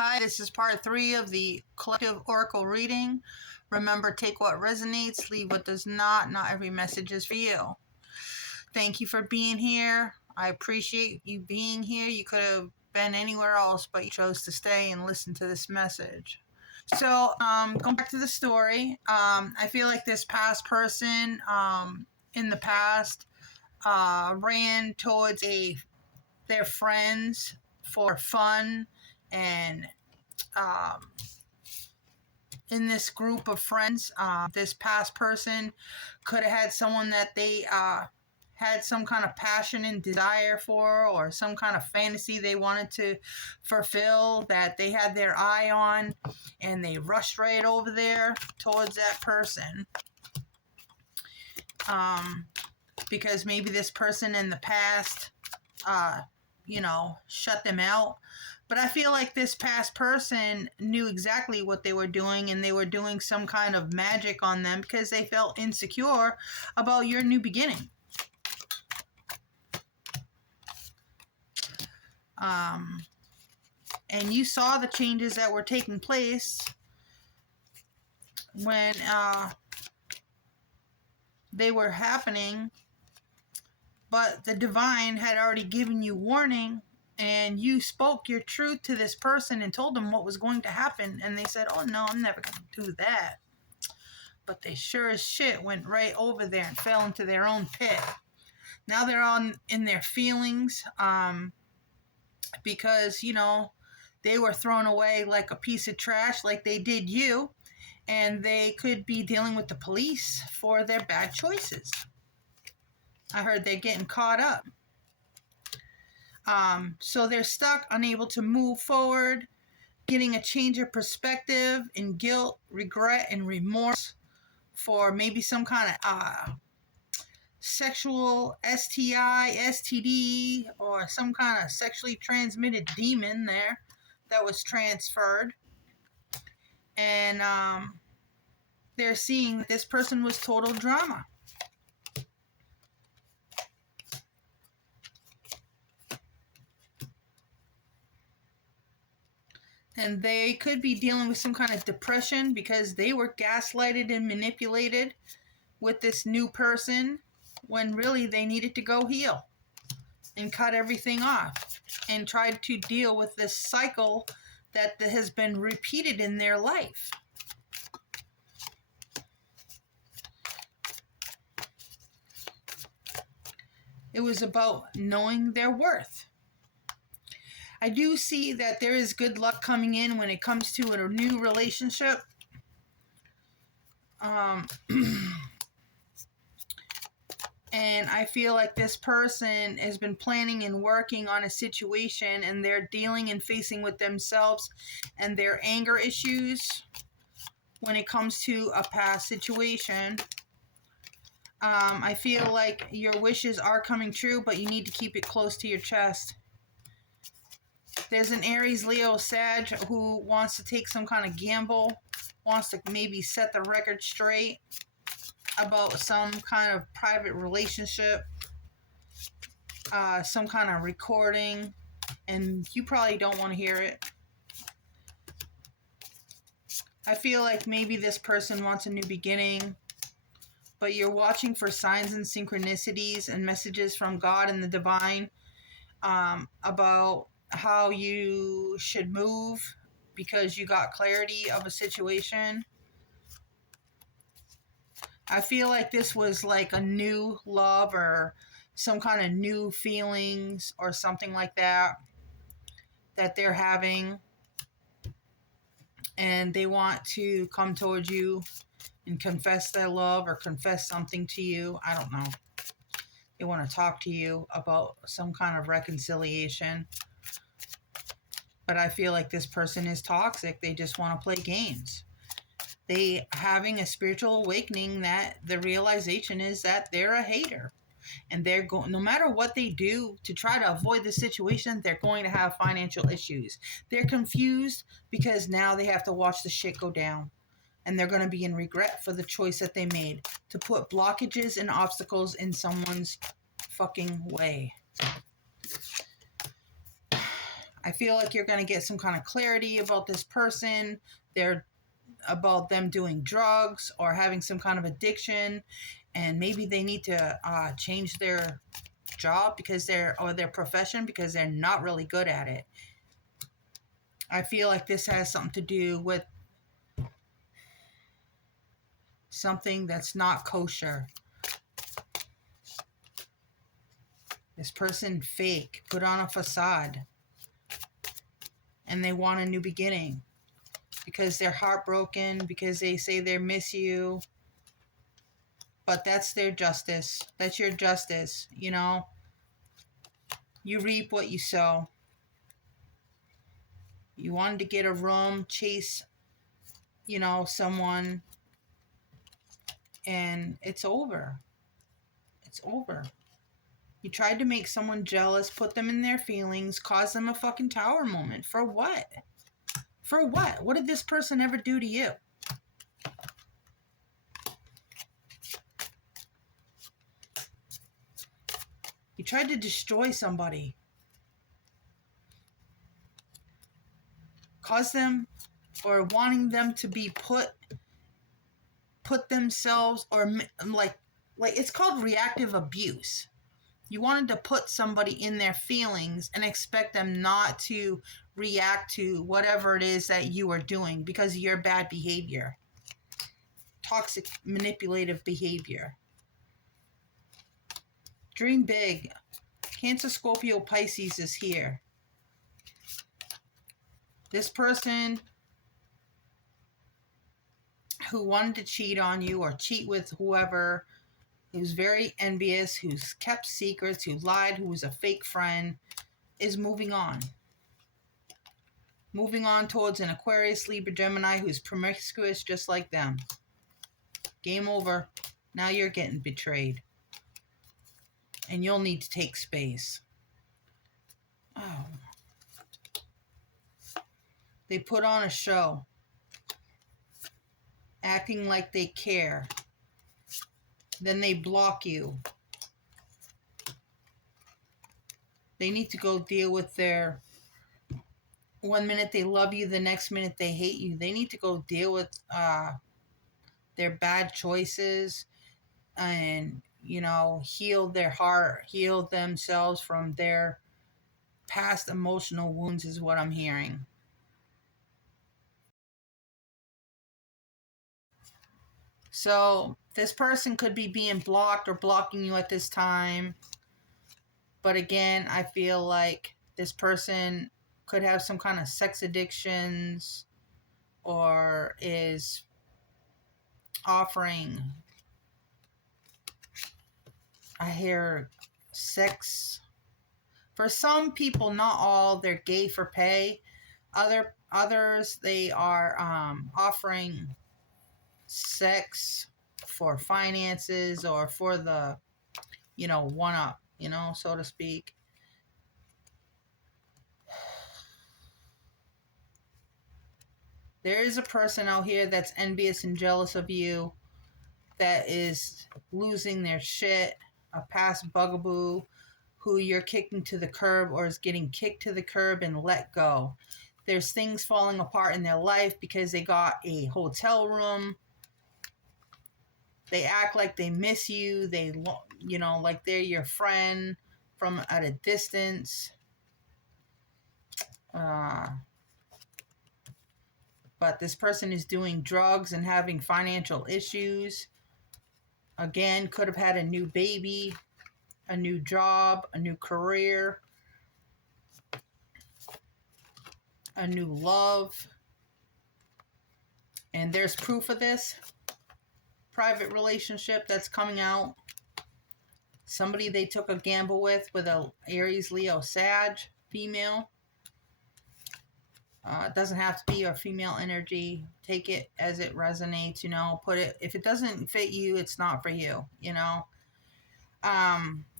Hi, this is part 3 of the collective oracle reading. Remember, take what resonates, leave what does not. Not every message is for you. Thank you for being here. I appreciate you being here. You could have been anywhere else, but you chose to stay and listen to this message. So, going back to the story, I feel like this past person in the past ran towards their friends for fun, and in this group of friends, this past person could have had someone that they had some kind of passion and desire for, or some kind of fantasy they wanted to fulfill that they had their eye on, and they rushed right over there towards that person. Because maybe this person in the past, shut them out. But I feel like this past person knew exactly what they were doing, and they were doing some kind of magic on them because they felt insecure about your new beginning. And you saw the changes that were taking place when they were happening, but the divine had already given you warning, and you spoke your truth to this person and told them what was going to happen, and they said, oh no, I'm never going to do that. But they sure as shit went right over there and fell into their own pit. Now they're on in their feelings, because, they were thrown away like a piece of trash, like they did you, and they could be dealing with the police for their bad choices. I heard they're getting caught up. So they're stuck, unable to move forward, getting a change of perspective, and guilt, regret, and remorse for maybe some kind of sexual STI, STD, or some kind of sexually transmitted demon there that was transferred. And they're seeing this person was total drama. And they could be dealing with some kind of depression because they were gaslighted and manipulated with this new person, when really they needed to go heal and cut everything off and try to deal with this cycle that has been repeated in their life. It was about knowing their worth. I do see that there is good luck coming in when it comes to a new relationship. And I feel like this person has been planning and working on a situation, and they're dealing and facing with themselves and their anger issues when it comes to a past situation. I feel like your wishes are coming true, but you need to keep it close to your chest. There's an Aries, Leo, Sag who wants to take some kind of gamble, wants to maybe set the record straight about some kind of private relationship, some kind of recording, and you probably don't want to hear it. I feel like maybe this person wants a new beginning, but you're watching for signs and synchronicities and messages from God and the divine about how you should move because you got clarity of a situation. I feel like this was like a new love or some kind of new feelings or something like that they're having, and they want to come towards you and confess their love or confess something to you. I don't know. They want to talk to you about some kind of reconciliation. But I feel like this person is toxic. They just want to play games. They having a spiritual awakening that the realization is that they're a hater. And they're going, no matter what they do to try to avoid the situation, they're going to have financial issues. They're confused because now they have to watch the shit go down. And they're going to be in regret for the choice that they made to put blockages and obstacles in someone's fucking way. I feel like you're going to get some kind of clarity about this person. They're about them doing drugs or having some kind of addiction, and maybe they need to change their job or their profession because they're not really good at it. I feel like this has something to do with something that's not kosher. This person fake, put on a facade, and they want a new beginning because they're heartbroken, because they say they miss you. But that's their justice. That's your justice, you know? You reap what you sow. You wanted to get a room, chase, someone, and it's over. It's over. You tried to make someone jealous, put them in their feelings, cause them a fucking tower moment. For what? For what? What did this person ever do to you? You tried to destroy somebody. Cause them, or wanting them to be put themselves, or like it's called reactive abuse. You wanted to put somebody in their feelings and expect them not to react to whatever it is that you are doing because of your bad behavior. Toxic, manipulative behavior. Dream big. Cancer, Scorpio, Pisces is here. This person who wanted to cheat on you or cheat with whoever, who's very envious, who's kept secrets, who lied, who was a fake friend, is moving on. Moving on towards an Aquarius, Libra, Gemini who's promiscuous just like them. Game over. Now you're getting betrayed. And you'll need to take space. Oh. They put on a show. Acting like they care. Then they block you. They need to go deal with their... One minute they love you, the next minute they hate you. They need to go deal with their bad choices and, heal their heart, heal themselves from their past emotional wounds is what I'm hearing. So this person could be being blocked or blocking you at this time. But again, I feel like this person could have some kind of sex addictions or is offering, I hear, sex. For some people, not all, they're gay for pay. Others, they are offering sex for finances or for the, one up, so to speak. There is a person out here that's envious and jealous of you, that is losing their shit, a past bugaboo who you're kicking to the curb or is getting kicked to the curb and let go. There's things falling apart in their life because they got a hotel room. They act like they miss you. They, like they're your friend from at a distance. But this person is doing drugs and having financial issues. Again, could have had a new baby, a new job, a new career, a new love. And there's proof of this. Private relationship that's coming out. Somebody they took a gamble with a Aries, Leo, Sag, female. It doesn't have to be a female energy. Take it as it resonates, put it, if it doesn't fit you, it's not for you,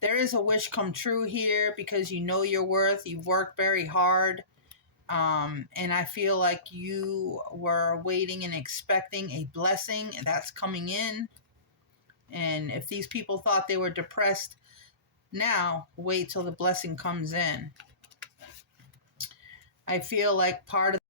There is a wish come true here because you know your worth. You've worked very hard. And I feel like you were waiting and expecting a blessing that's coming in. And if these people thought they were depressed now, wait till the blessing comes in. I feel like part of